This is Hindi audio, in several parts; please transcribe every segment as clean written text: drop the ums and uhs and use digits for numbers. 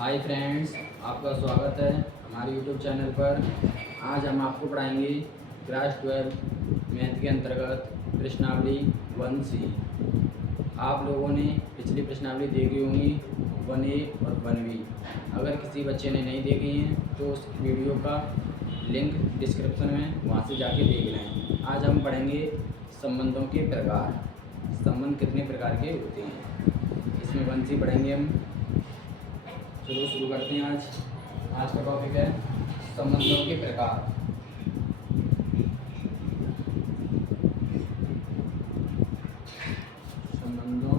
हाय फ्रेंड्स, आपका स्वागत है हमारे यूट्यूब चैनल पर। आज हम आपको पढ़ाएंगे क्लास 12 मैथ के अंतर्गत प्रश्नावली 1C। आप लोगों ने पिछली प्रश्नावली देखी होंगी 1A और 1B। अगर किसी बच्चे ने नहीं देखी हैं तो उस वीडियो का लिंक डिस्क्रिप्शन में वहाँ से जाके देख लें। आज हम पढ़ेंगे संबंधों के प्रकार। संबंध कितने प्रकार के होते हैं, इसमें 1C पढ़ेंगे हम। चलो शुरू करते हैं। आज का टॉपिक है संबंधों के प्रकार। संबंधों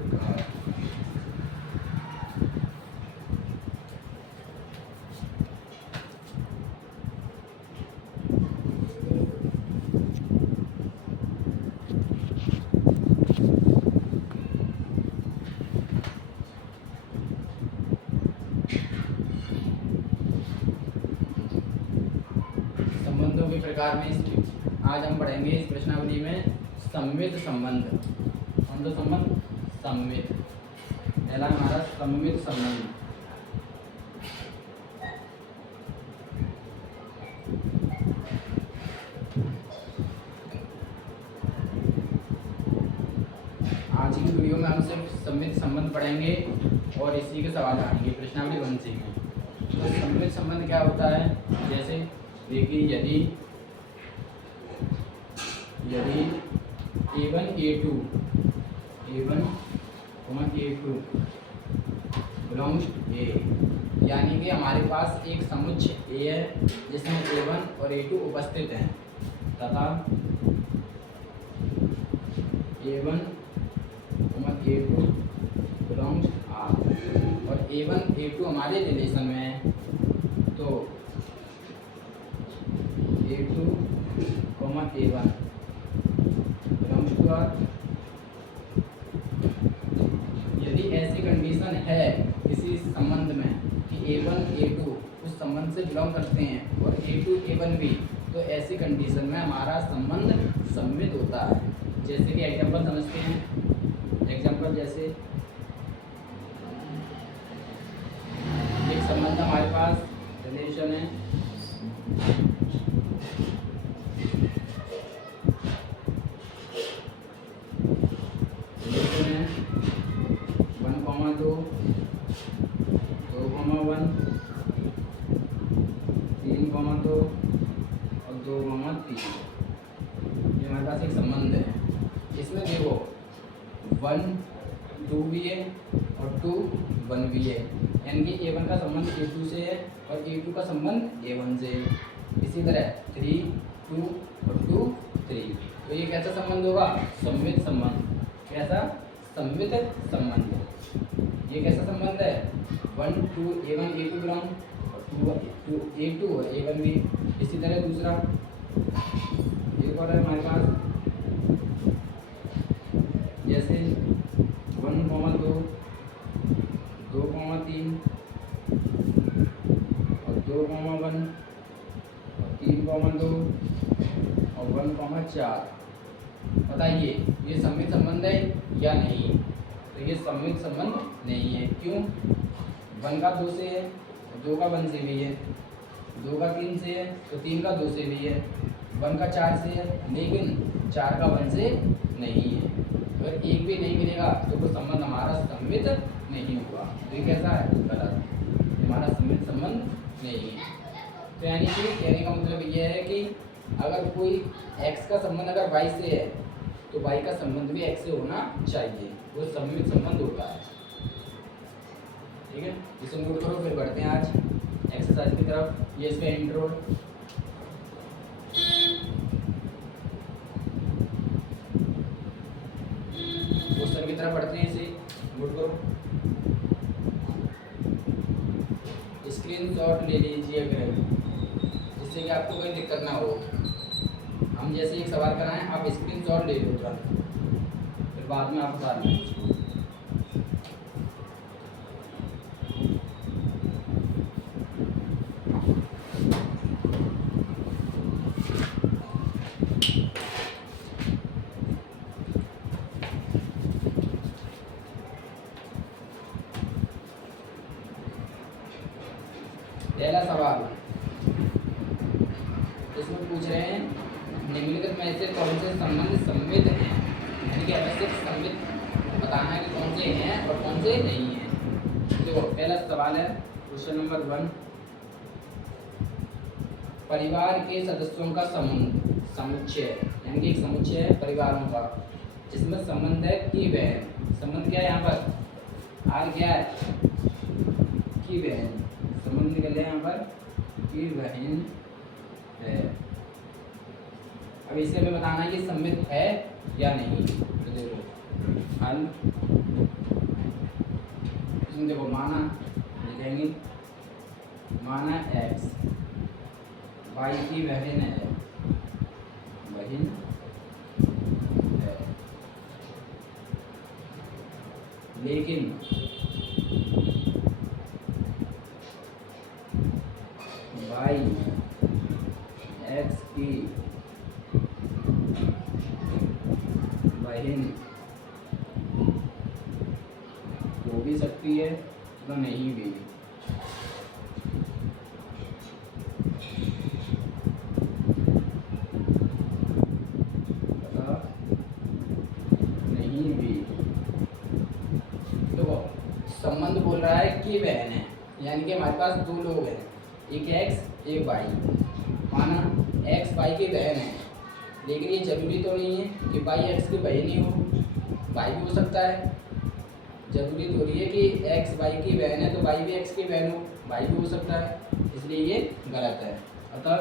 प्रकार। संबंधों के प्रकार में आज हम पढ़ेंगे इस प्रश्नावली में सममित संबंध। कौन सा संबंध? सममित। पहला हमारा सममित संबंध। आज की वीडियो में हम सिर्फ सममित संबंध पढ़ेंगे और इसी के सवाल आएंगे प्रश्नावली 1C में। तो सममित संबंध क्या होता है? जैसे देखिए, यदि A1 A2 बिलोंग्स A, यानी कि हमारे पास एक समुच्चय A है जिसमें A1 और A2 उपस्थित हैं तथा A1 A2 बिलोंग्स R और A1 A2 हमारे रिलेशन में है, तो A2 A1 belongs to R। यदि ऐसी कंडीशन है किसी संबंध में कि A1 A2 उस संबंध से बिलोंग करते हैं और A2 A1 भी, तो ऐसी कंडीशन में हमारा संबंध सममित होता है। जैसे कि एग्जांपल समझते हैं। एग्जांपल जैसे एक संबंध हमारे पास रिलेशन है दो 2,1 3,2 और 2,3। ये हमारे पास एक संबंध है। इसमें देखो 1 2 भी है और 2 1 भी है, यानी कि A1 का संबंध A2 से है और A2 का संबंध A1 से है। इसी तरह 3 2 और 2 3। तो ये कैसा संबंध होगा? सममित संबंध। कैसा? सममित संबंध। ये कैसा संबंध है? 1 2 A1 A2 बिलोंग और 2 A2 और A1 भी। इसी तरह दूसरा एक और है हमारे पास, जैसे 1, 2 2,3 और 2,1 और 3,2 और 1,4। बताइए ये सममित संबंध है या नहीं? तो ये सममित संबंध नहीं है। क्यों? 1 का 2 से है, 2 का 1 से भी है, 2 का 3 से है तो 3 का 2 से भी है, 1 का 4 से है लेकिन 4 का 1 से नहीं है। अगर एक भी नहीं मिलेगा तो वो संबंध हमारा सममित नहीं होगा। तो ये कैसा है? गलत। हमारा सममित संबंध नहीं है। तो यानी कि कहने का मतलब यह है कि अगर कोई x का संबंध अगर y से है तो y का संबंध भी x से होना चाहिए, वो सममित संबंध होता है। ठीक है, इसे नोट करो। फिर बढ़ते हैं आज एक्सरसाइज की तरफ। ये इसका इंट्रो। क्वेश्चन की तरफ बढ़ते हैं, इसे नोट करो। स्क्रीनशॉट ले लीजिए जिससे कि आपको कोई दिक्कत ना हो। हम जैसे एक सवाल कराएं आप स्क्रीनशॉट ले लो तुरंत, फिर बाद में आप बता दें उसको। रहे हैं निम्नलिखित में से कौन से संबंध सम्मित हैं, यानी कि हमें सिर्फ सम्मित बताना है कि कौन से हैं और कौन से नहीं हैं। देखो पहला सवाल है क्वेश्चन नंबर 1, परिवार के सदस्यों का समुच्चय, यानी कि एक समुच्चय है परिवारों का जिसमें संबंध है की बहन। संबंध क्या है यहाँ पर, आर क्या है की बहन, संबंध निकल रहे यहाँ पर की बहन है। अब इसे हमें बताना है कि सम्मित है या नहीं। तो देखो हल, इसमें देखो माना लिखेंगे, माना x y की बहन है, बहन है, लेकिन y x की बहन हो भी सकती है तो नहीं भी। नहीं भी देखो संबंध बोल रहा है कि बहन है, यानी कि हमारे पास दो लोग हैं, एक x एक y। माना x y की बहन है, लेकिन ये जरूरी तो नहीं है कि y x की बहन ही हो, y भी हो सकता है। जरूरी थोड़ी है कि x y की बहन है तो y भी x की बहन हो, y भी हो सकता है, इसलिए ये गलत है। अतः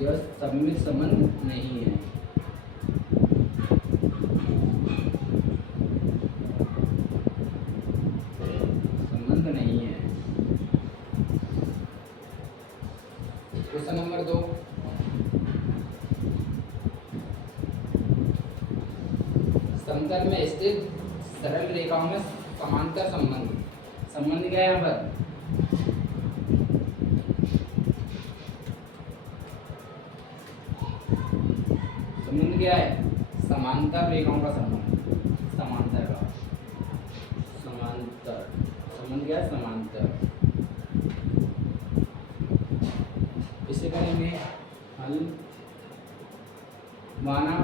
यह सम्मित संबंध नहीं है। संबंध नहीं है। क्वेश्चन नंबर 2, समतल में स्थित सरल रेखाओं में समांतर संबंध। संबंध क्या है यहाँ पर, संबंध क्या है, समांतर रेखाओं का संबंध, समांतर का समांतर संबंध क्या है, समांतर। इसे करेंगे हल, माना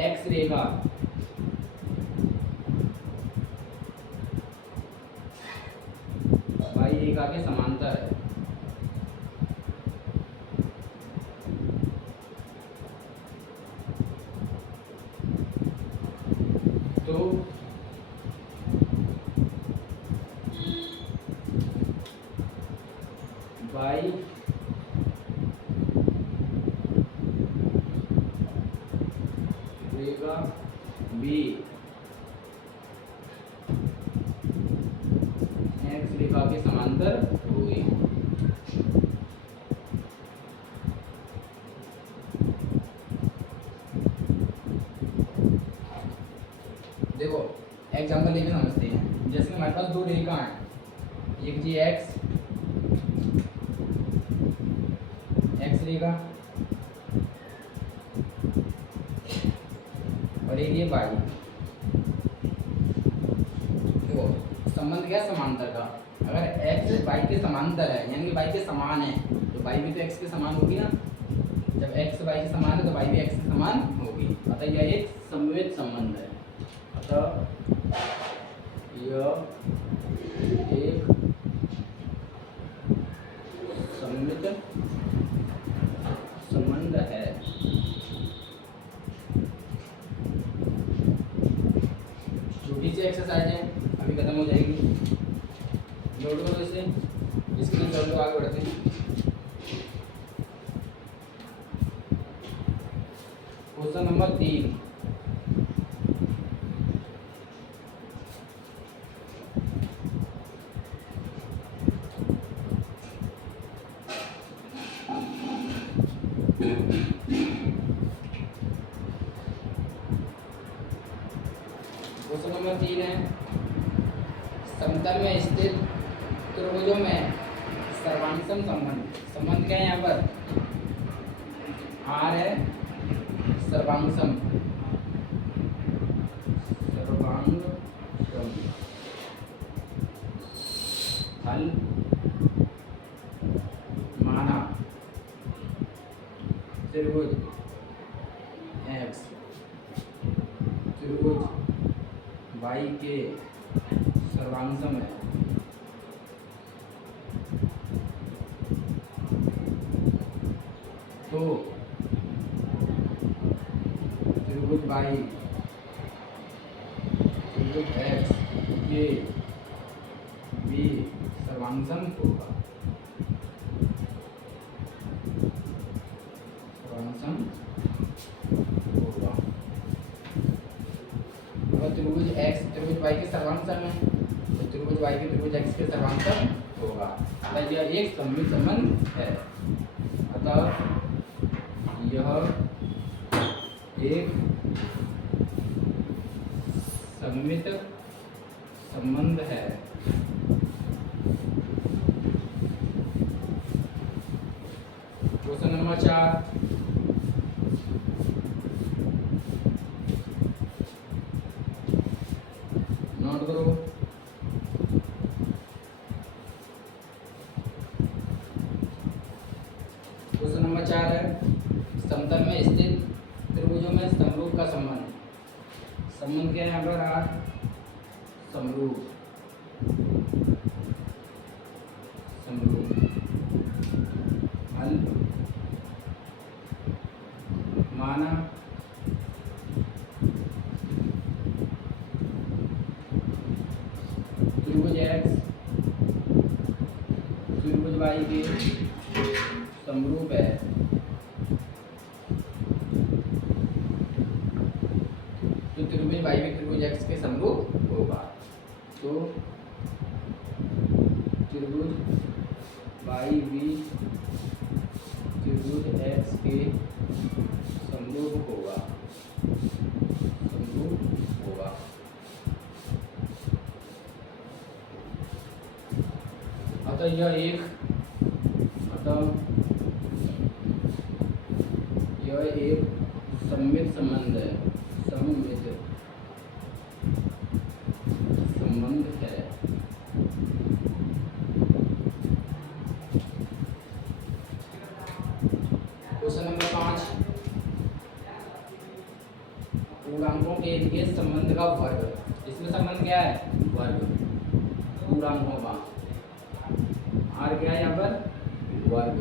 x रेखा y रेखा के समांतर है, तो y रेखा b x रेखा के समांतर होगी। देखो एग्जाम्पल लेके समझते हैं। जैसे हमारे पास दो रेखा हैं, एक जी x रेखा और एक ये y। देखो संबंध क्या है, समांतर का। अगर x y के समांतर है यानी कि y के समान है तो y भी तो x के समान होगी ना। जब x y के समान है तो y भी x के समान होगी। अतः यह एक सममित संबंध है। अतः यह एक सममित संबंध है। छोटी सी एक्सरसाइज है, अभी खत्म हो जाएगी। नोट करो इसे, स्क्रीन शॉट लो, आगे बढ़ते हैं। क्वेश्चन नंबर 3, क्वेश्चन नंबर 3 है, समतल में स्थित त्रिभुजों में सर्वांगसम संबंध। संबंध क्या है यहाँ पर, आर है सर्वांगसम, सर्वांगसम। हल त्रिभुज एक्स त्रिभुज वाई के सर्वांगसम है, तो त्रिभुज वाई त्रिभुज एक्स के भी सर्वांगसम होगा, सर्वांगसम होगा। अगर त्रिभुज एक्स त्रिभुज वाई के सर्वांगसम है तो त्रिभुज वाई के त्रिभुज एक्स के सर्वांगसम होगा। अतः यह एक सममित संबंध है। अतः यह एक सममित संबंध है। क्वेश्चन नंबर 4, नोट करो। क्वेश्चन नंबर 4 है समतल में स्थित त्रिभुजों में समरूप का संबंध। संबंध क्या है यहाँ पर? आर समरूप, समरूप हल माना त्रिभुज एक्स त्रिभुज वाई के समरूप है, तो त्रिभुज वाई भी त्रिभुज एक्स के समरूप होगा। तो त्रिभुज वाई भी त्रिभुज एक्स के समरूप होगा, समरूप होगा। अतः यह एक सममित संबंध है, सममित संबंध है। क्वेश्चन नंबर 5, पूर्णांकों के लिए संबंध का वर्ग। इसमें संबंध क्या है? वर्ग, पूर्णांकों का। आर क्या है यहाँ पर? वर्ग,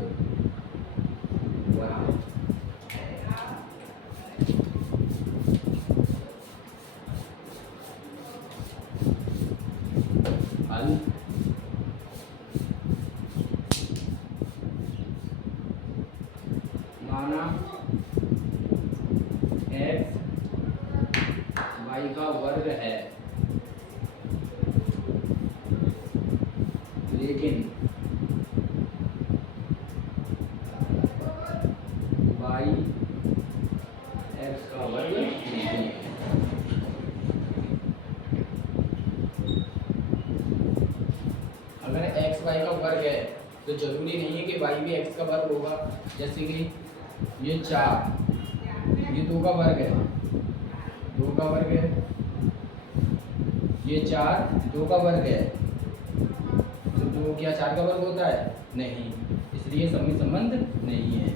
वर्ग। हल माना एक्स वाई का वर्ग है, लेकिन वाई एक्स का वर्ग नहीं है। अगर एक्स वाई का वर्ग है तो जरूरी नहीं है कि वाई भी एक्स का वर्ग होगा। जैसे कि ये 4, ये 2 का वर्ग है, 2 का वर्ग है, ये 4 2 का वर्ग है, तो 2 क्या 4 का वर्ग होता है? नहीं, इसलिए सममित संबंध नहीं है।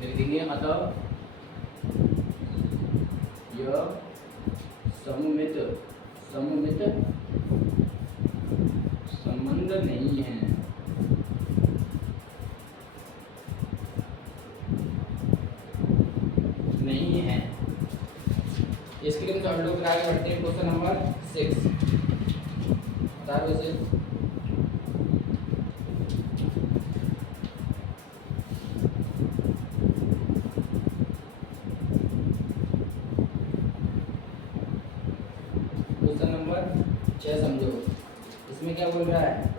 देखेंगे, अतः यह सममित सममित संबंध नहीं है। नहीं है। इसके लिए हम लोग आगे बढ़ते हैं। क्वेश्चन नंबर 6 बता दो इसे। क्वेश्चन नंबर 6 समझो। इसमें क्या बोल रहा है?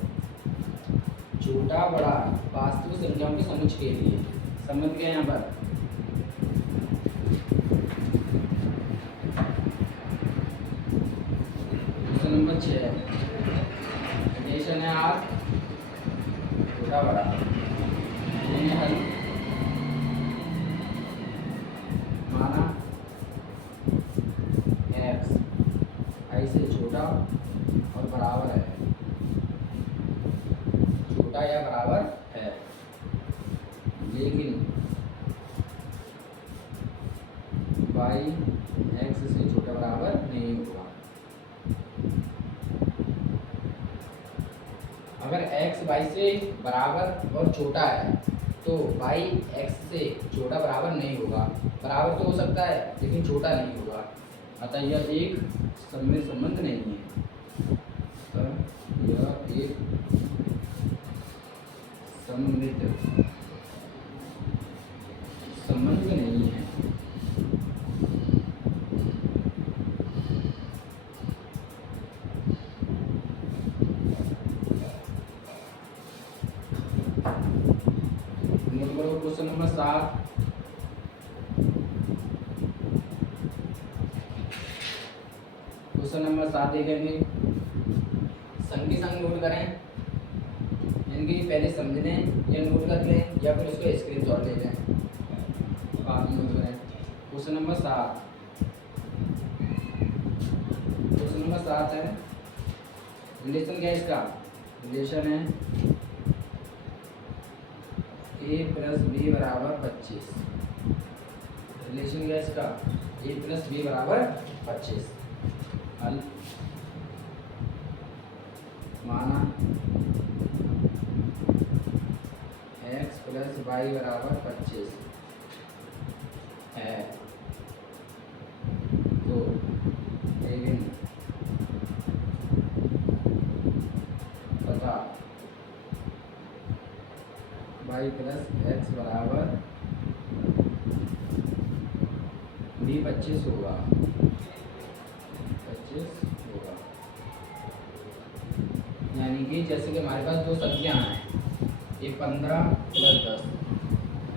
छोटा बड़ा वास्तविक संख्याओं के समुच्चय के लिए संबंध क्या है यहाँ पर? क्वेश्चन नंबर 6 कंडीशन है आर छोटा बड़ा, हल माना एक्स आई से छोटा और बराबर है, छोटा या बराबर है, लेकिन y x से छोटा बराबर नहीं होगा। अगर x y से बराबर और छोटा है तो y x से छोटा बराबर नहीं होगा। बराबर तो हो सकता है लेकिन छोटा नहीं होगा, अतः यह एक सममित संबंध नहीं है। अतः यह एक सममित संबंध नहीं है। नोट करो क्वेश्चन नंबर 7। क्वेश्चन नंबर 7 देखेंगे, संग के संग नोट करें, इनकी पहले समझ लें या नोट कर लें या फिर उसको स्क्रीनशॉट ले लें, बाद में नोट करें। क्वेश्चन नंबर 7, क्वेश्चन नंबर 7 है, रिलेशन क्या है इसका? रिलेशन है a प्लस बी बराबर 25। रिलेशन क्या है इसका? a प्लस बी बराबर 25। हल माना x प्लस वाई बराबर 25 है, तो लेकिन तथा y प्लस एक्स बराबर भी 25 होगा, 25 होगा। यानी कि जैसे कि हमारे पास दो संख्या हैं, ये 15 प्लस 10।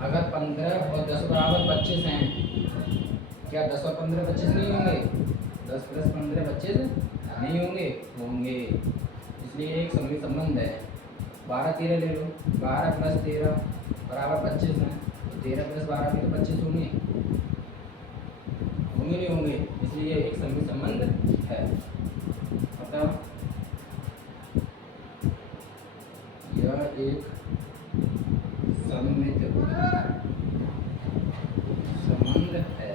अगर 15 और 10 बराबर 25 हैं, क्या 10 और 15 25 नहीं होंगे? 10 प्लस 15 25 नहीं होंगे? होंगे। इसलिए एक सममित संबंध है। 12 13 ले लो, 12 प्लस 13 बराबर 25 है, तो 13 प्लस 12 भी तो 25 होंगे, होंगे नहीं होंगे? इसलिए एक सममित संबंध है। अतः यह एक सममित संबंध है।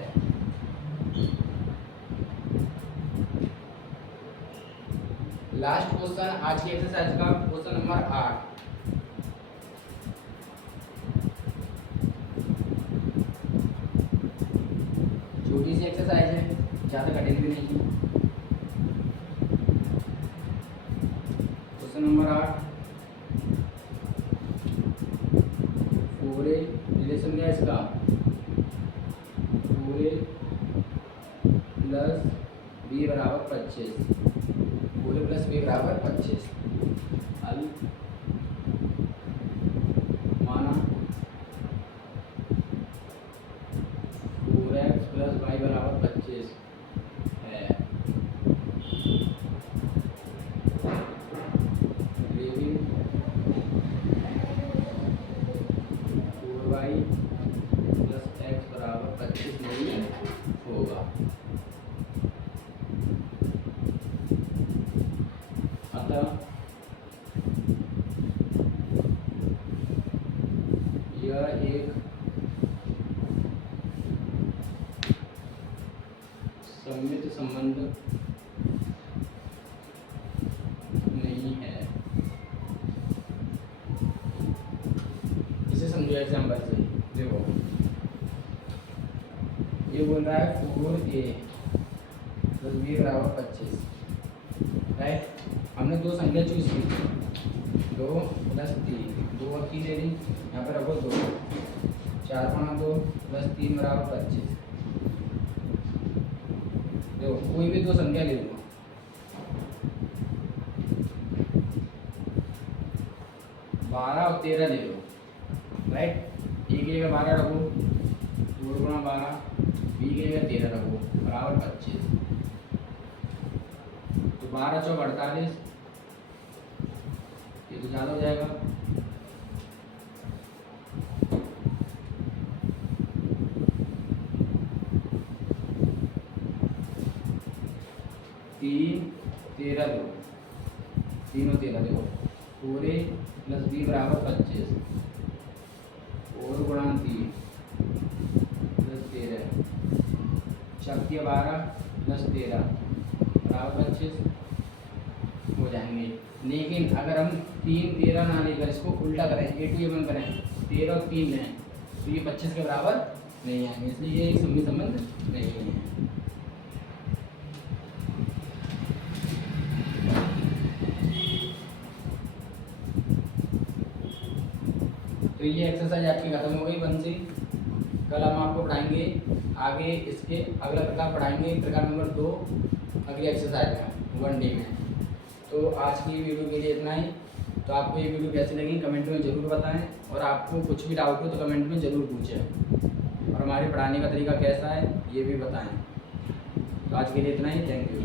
लास्ट क्वेश्चन आज की एक्सरसाइज का, क्वेश्चन नंबर 8। छोटी सी एक्सरसाइज है, ज्यादा कठिन भी नहीं है। क्वेश्चन नंबर 8, 4a रिलेशन क्या है इसका? 4a प्लस b बराबर 25। 4a प्लस b बराबर 25। हल माना 4x प्लस y बराबर 25 है, लेकिन 4y प्लस x बराबर 25 नहीं होगा। अतः यह एक सममित संबंध नहीं है। इसे समझो एग्जाम्पल से। देखो, ये बोल रहा है 4a प्लस b बराबर 25, राइट? हमने दो संख्या चूज की, 2 प्लस 3, 2 और 3 ले ली, यहाँ पर रखो 2, 4 गुणा 2 प्लस 3 बराबर 25। देखो, कोई भी दो संख्या ले लो, 12 और 13 ले लो, राइट? ए की जगह 12 रखो, 2 गुणा 12, बी की जगह 13 रखो, बराबर 25। तो 12 चौक 48, ये तो ज़्यादा हो जाएगा। तीन 13 दो, 3 और 13 देखो, 4a प्लस b बराबर 25, 4 गुणा 3 10 13 चौकी 12 10 13 बराबर 25 हो जाएंगे। लेकिन अगर हम 3 13 ना लेकर इसको उल्टा करें, A2 A1 करें, 13 और 3 लें तो ये 25 के बराबर नहीं आएंगे, इसलिए ये एक सममित संबंध नहीं है। तो ये एक्सरसाइज आपकी खत्म हो गई 1 से। कल हम आपको पढ़ाएंगे आगे, इसके अगला प्रकार पढ़ाएंगे प्रकार नंबर 2 अगली एक्सरसाइज में 1D में। तो आज की वीडियो के लिए इतना ही। तो आपको ये वीडियो कैसी लगी कमेंट में ज़रूर बताएं, और आपको कुछ भी डाउट हो तो कमेंट में ज़रूर पूछें, और हमारे पढ़ाने का तरीका कैसा है ये भी बताएं। तो आज के लिए इतना ही, थैंक यू।